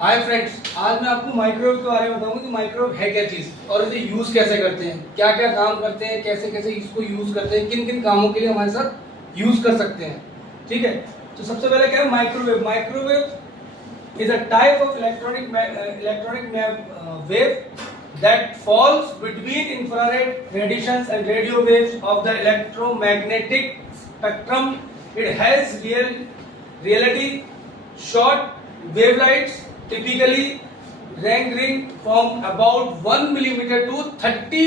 Hi friends, आज मैं आपको माइक्रोवेव के बारे में बताऊंगा कि माइक्रोवेव है क्या चीज़ और इसे यूज़ कैसे करते हैं, क्या क्या काम करते हैं, कैसे कैसे इसको यूज़ करते हैं, किन किन कामों के लिए हमारे साथ यूज़ कर सकते हैं। ठीक है, तो सबसे पहले क्या है microwave. Microwave is a type of electronic wave that falls between infrared radiations and radio waves of the electromagnetic spectrum. It has reality short wavelengths, typically ranging from about 1 millimeter to 30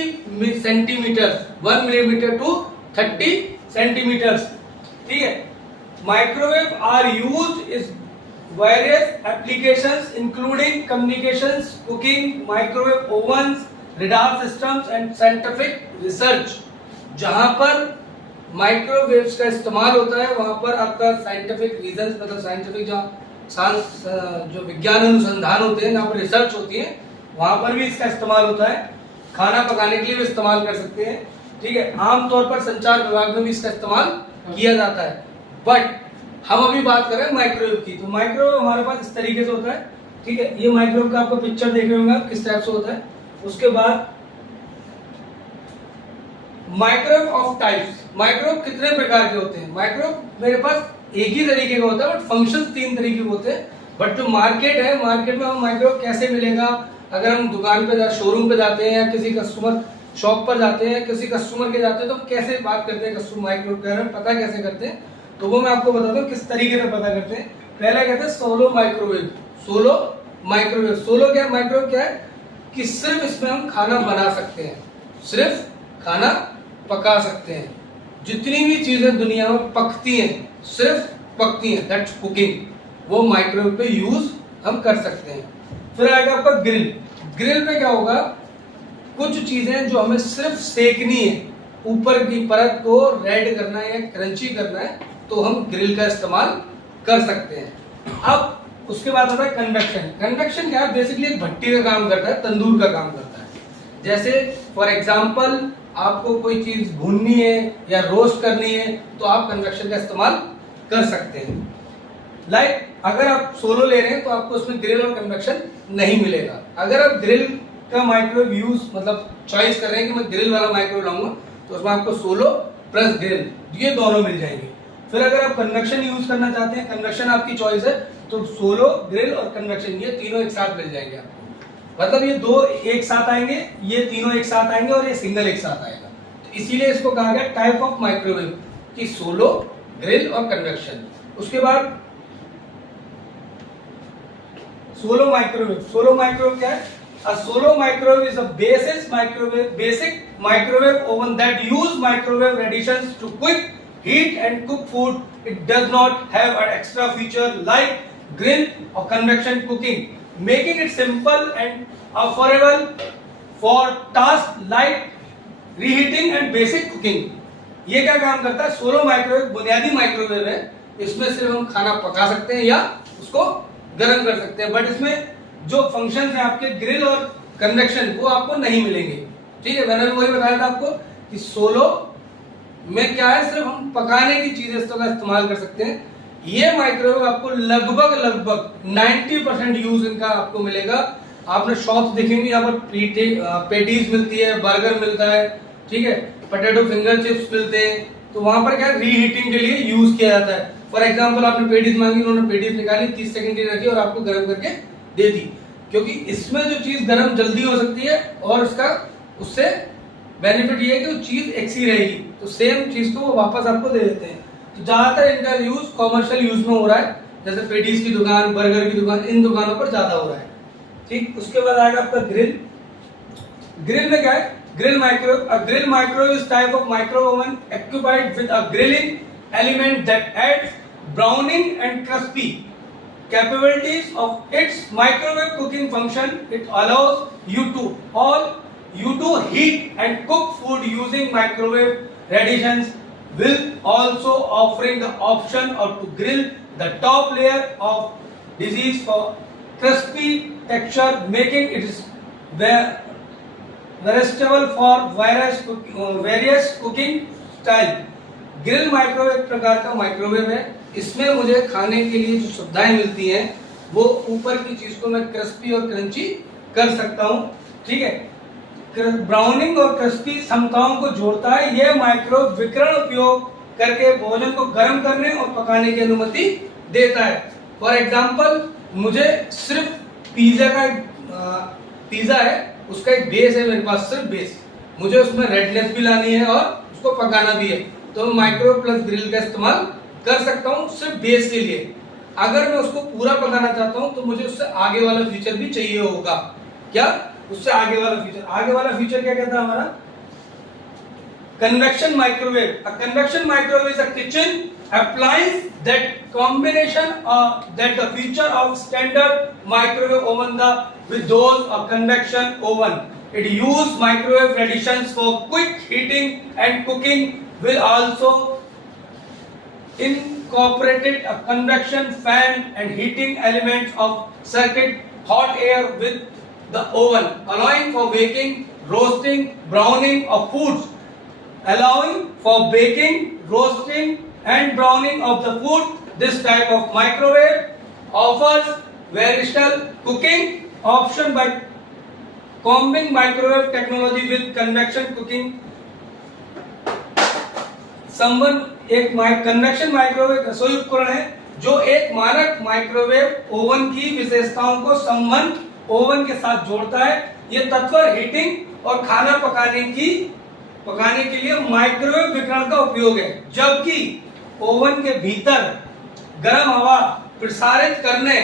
centimeters. 1 millimeter to 30 centimeters. ठीक है, microwave are used in various applications including communications, cooking, microwave ovens, radar systems and scientific research. जहां पर microwaves का इस्तेमाल होता है वहां पर आपका साइंटिफिक रीजंस मतलब साइंटिफिक जो विज्ञान अनुसंधान होते हैं, जहाँ पर रिसर्च होती है, वहां पर भी इसका इस्तेमाल होता है। खाना पकाने के लिए भी इस्तेमाल कर सकते हैं। ठीक है, आमतौर पर संचार विभाग में भी इसका इस्तेमाल किया जाता है। बट हम अभी बात कर रहे हैं माइक्रोवेव की। तो माइक्रोवेव हमारे पास इस तरीके से होता है। ठीक है, ये माइक्रोवेव का आपको पिक्चर देख रहे होंगे किस टाइप से होता है। उसके बाद माइक्रोवेव ऑफ टाइप्स। माइक्रोवेव कितने प्रकार के होते हैं? माइक्रोवेव मेरे पास एक ही तरीके का होता है, बट फंक्शन 3 तरीके के होते हैं। बट जो मार्केट है, मार्केट में हम माइक्रोवेव कैसे मिलेगा? अगर हम दुकान पे शोरूम पे जाते हैं या किसी कस्टमर शॉप पर जाते हैं, किसी कस्टमर के जाते हैं, तो हम कैसे बात करते हैं कस्टमर माइक्रोवेव के बारे में पता कैसे करते हैं? तो वो मैं आपको बताता हूँ किस तरीके से पता करते हैं। पहला कहते हैं solo microwave. Solo microwave, solo क्या माइक्रोवेव क्या है कि सिर्फ इसमें हम खाना बना सकते हैं, सिर्फ खाना पका सकते हैं। जितनी भी चीजें दुनिया में पकती हैं, सिर्फ पकती हैं, दैट्स कुकिंग, वो माइक्रोवेव पे यूज हम कर सकते हैं। फिर आएगा आपका ग्रिल। ग्रिल पे क्या होगा, कुछ चीजें जो हमें सिर्फ सेकनी है, ऊपर की परत को रेड करना है या क्रंची करना है, तो हम ग्रिल का इस्तेमाल कर सकते हैं। अब उसके बाद होता है कन्वेक्शन। कन्वेक्शन क्या है? बेसिकली एक भट्टी का काम करता है, तंदूर का काम करता है। जैसे फॉर एग्जांपल आपको कोई चीज भूननी है या रोस्ट करनी है, तो आप कन्वेक्शन का इस्तेमाल कर सकते हैं। लाइक अगर आप सोलो ले रहे हैं तो आपको उसमें ग्रिल और कन्वेक्शन नहीं मिलेगा। अगर आप ग्रिल का माइक्रोवेव यूज मतलब चॉइस कर रहे हैं कि मैं ग्रिल वाला माइक्रोवेव लाऊंगा, तो उसमें आपको सोलो प्लस ग्रिल ये दोनों मिल जाएंगे। फिर अगर आप कन्वेक्शन यूज करना चाहते हैं, कन्वेक्शन आपकी चॉइस है, तो सोलो, ग्रिल और कन्वेक्शन ये तीनों एक साथ मिल जाएंगे आपको। मतलब ये दो एक साथ आएंगे, ये तीनों एक साथ आएंगे और ये सिंगल एक साथ आएगा। तो इसीलिए इसको कहा गया टाइप ऑफ माइक्रोवेव कि सोलो, ग्रिल और कन्वेक्शन। उसके बाद सोलो माइक्रोवेव। सोलो माइक्रोवेव क्या है? A solo microwave is a basic microwave oven that use microwave radiations to quick heat and cook food. It does not have an extra feature like grill or convection cooking, making it simple and affordable for tasks like reheating and basic cooking. ये क्या काम करता है? Solo microwave बुनियादी microwave है। इसमें सिर्फ हम खाना पका सकते हैं या उसको गर्म कर सकते हैं, बट इसमें जो फंक्शंस हैं आपके ग्रिल और कन्वेक्शन वो आपको नहीं मिलेंगे। ठीक है, मैंने वही बताया था आपको कि सोलो में क्या है, सिर्फ हम पकाने की चीजें का इस्तेमाल कर सकते हैं। ये माइक्रोवेव आपको लगभग 90% यूज इनका आपको मिलेगा। आपने शॉप्स देखेंगे, यहाँ पर पेटीज मिलती है, बर्गर मिलता है, ठीक है, पोटैटो फिंगर चिप्स मिलते हैं। तो वहां पर क्या रीहीटिंग के लिए यूज किया जाता है। फॉर एग्जाम्पल आपने पेटीज मांगी, उन्होंने पेटीज निकाली, 30 सेकंड की रखी और आपको गर्म करके दे दी, क्योंकि इसमें जो चीज गर्म जल्दी हो सकती है और उससे बेनिफिट ये है कि वो चीज एक सी रहेगी, तो सेम चीज को वो वापस आपको दे देते हैं। तो ज्यादातर इनका यूज कॉमर्शियल यूज में हो रहा है, जैसे पेटीज की दुकान, बर्गर की दुकान, इन दुकानों पर ज्यादा हो रहा है। ठीक, उसके बाद आएगा आपका ग्रिल। ग्रिल में क्या है? Grill microwave. A grill microwave is type of micro oven equipped with a grilling element that adds browning and crispy capabilities of its microwave cooking function. It allows you to heat and cook food using microwave radiations, will also offering the option of to grill the top layer of disease for crispy texture, making it versatile for various cooking style. Grill microwave प्रकार का microwave है। इसमें मुझे खाने के लिए जो सुविधाएं मिलती हैं वो ऊपर की चीज को मैं क्रिस्पी और क्रंची कर सकता हूं। ठीक है, ब्राउनिंग और क्रिस्पी क्षमताओं को जोड़ता है। यह माइक्रोवेव विकिरण उपयोग करके भोजन को गर्म करने और पकाने की अनुमति देता है। फॉर एग्जाम्पल, मुझे सिर्फ पिज्जा है, उसका एक बेस है मेरे पास, सिर्फ बेस, मुझे उसमें रेडनेस भी लानी है और उसको पकाना भी है, तो मैं माइक्रोवेव प्लस ग्रिल का इस्तेमाल कर सकता हूं सिर्फ बेस के लिए। अगर मैं उसको पूरा पकाना चाहता हूं तो मुझे उससे आगे वाला फीचर भी चाहिए होगा। क्या? उससे आगे वाला फीचर क्या कहता है हमारा? Convection microwave. A convection microwave is a kitchen appliance that that the feature of standard microwave oven with those of convection oven. It use microwave additions for quick heating and cooking. Will also incorporated a convection fan and heating elements of circuit hot air with the oven, allowing for baking, roasting, browning of foods. Allowing for baking, roasting and browning of the food. This type of microwave offers versatile cooking option by combining microwave technology with convection cooking. एक convection microwave रसोई उपकरण है जो एक मानक microwave oven की विशेषताओं को संबंध ओवन के साथ जोड़ता है। यह तत्पर हीटिंग और खाना पकाने के लिए माइक्रोवेव विकिरण का उपयोग है, जबकि ओवन के भीतर गर्म हवा प्रसारित करने